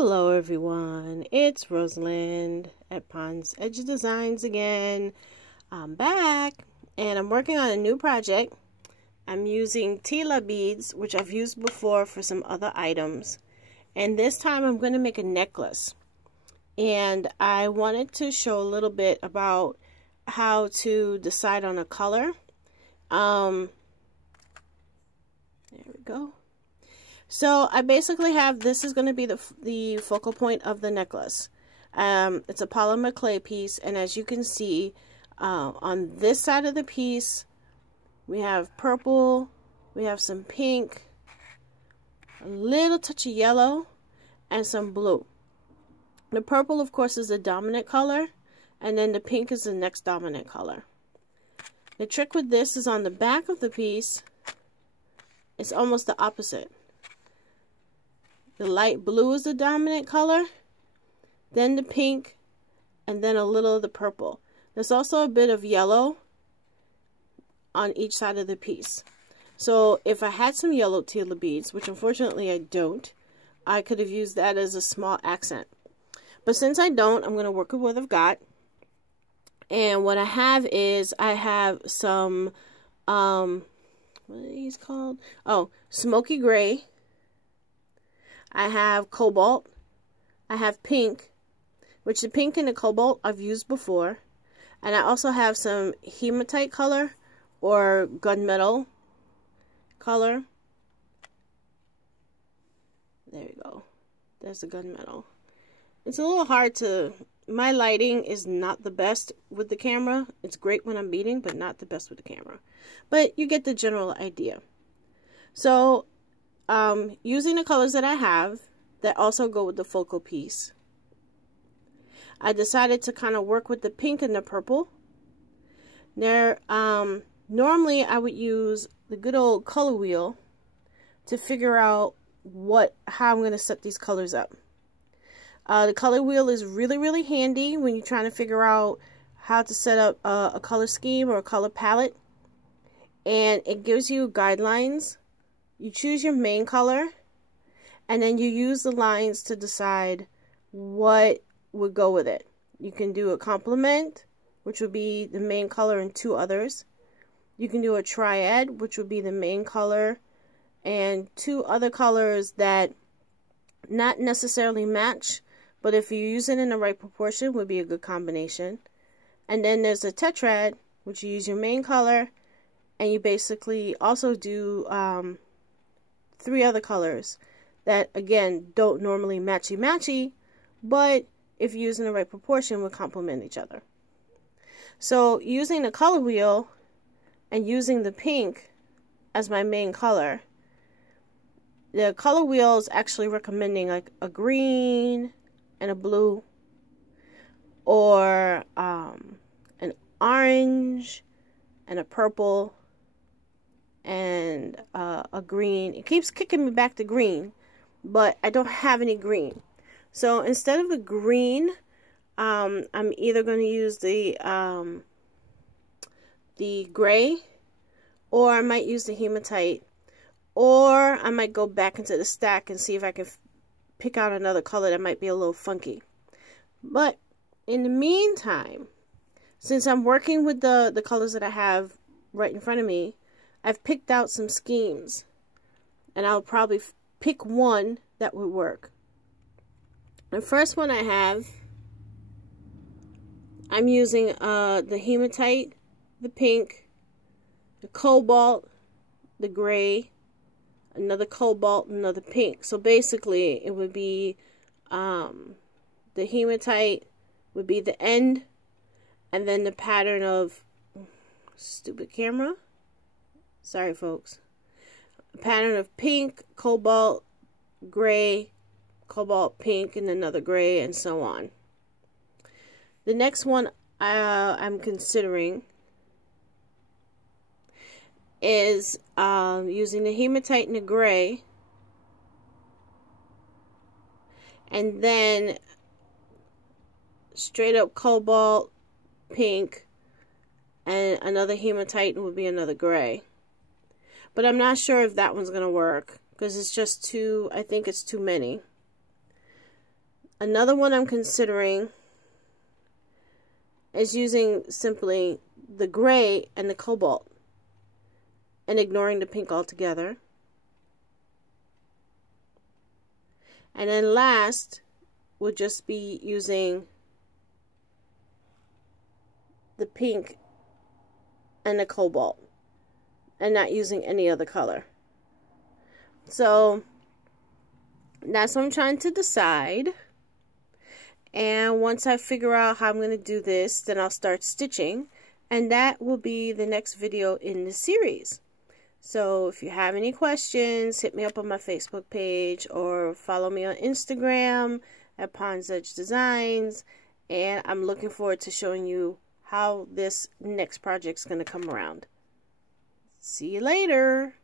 Hello everyone, it's Rosalind at Pond's Edge Designs again. I'm back and I'm working on a new project. I'm using Tila beads, which I've used before for some other items. And this time I'm going to make a necklace. And I wanted to show a little bit about how to decide on a color. There we go. So I basically have, this is going to be the focal point of the necklace. It's a polymer clay piece, and as you can see, on this side of the piece, we have purple, we have some pink, a little touch of yellow, and some blue. The purple, of course, is the dominant color, and then the pink is the next dominant color. The trick with this is on the back of the piece, it's almost the opposite. The light blue is the dominant color, then the pink, and then a little of the purple. There's also a bit of yellow on each side of the piece. So if I had some yellow Tila beads, which unfortunately I don't, I could have used that as a small accent. But since I don't, I'm going to work with what I've got. And what I have is, I have some, what are these called? Oh, smoky gray. I have cobalt, I have pink, which the pink and the cobalt I've used before, and I also have some hematite color or gunmetal color. There you go. There's the gunmetal. It's a little hard to, my lighting is not the best with the camera. It's great when I'm beading, but not the best with the camera. But you get the general idea. So, using the colors that I have that also go with the focal piece, I decided to kind of work with the pink and the purple. There, normally I would use the good old color wheel to figure out how I'm going to set these colors up. The color wheel is really handy when you're trying to figure out how to set up a color scheme or a color palette, and it gives you guidelines. You choose your main color, and then you use the lines to decide what would go with it. You can do a complement, which would be the main color and two others. You can do a triad, which would be the main color and two other colors that not necessarily match, but if you use it in the right proportion, would be a good combination. And then there's a tetrad, which you use your main color, and you basically also do three other colors that, again, don't normally matchy-matchy, but if used in the right proportion, would complement each other. So using the color wheel and using the pink as my main color, the color wheel is actually recommending like a green and a blue, or an orange and a purple, and a green. It keeps kicking me back to green, but I don't have any green. So instead of the green, I'm either going to use the gray, or I might use the hematite, or I might go back into the stack and see if I can pick out another color that might be a little funky. But in the meantime, since I'm working with the colors that I have right in front of me, I've picked out some schemes, and I'll probably pick one that would work. The first one I have, I'm using the hematite, the pink, the cobalt, the gray, another cobalt, another pink. So basically it would be the hematite would be the end, and then the pattern of, stupid camera, sorry folks, a pattern of pink, cobalt, gray, cobalt, pink, and another gray, and so on. The next one I'm considering is using the hematite and the gray, and then straight up cobalt, pink, and another hematite would be another gray. But I'm not sure if that one's going to work, because it's just too, I think it's too many. Another one I'm considering is using simply the gray and the cobalt and ignoring the pink altogether. And then last would just be using the pink and the cobalt and not using any other color. So that's what I'm trying to decide. And once I figure out how I'm going to do this, then I'll start stitching. And that will be the next video in the series. So if you have any questions, hit me up on my Facebook page or follow me on Instagram at Pond's Edge Designs. And I'm looking forward to showing you how this next project's going to come around. See you later.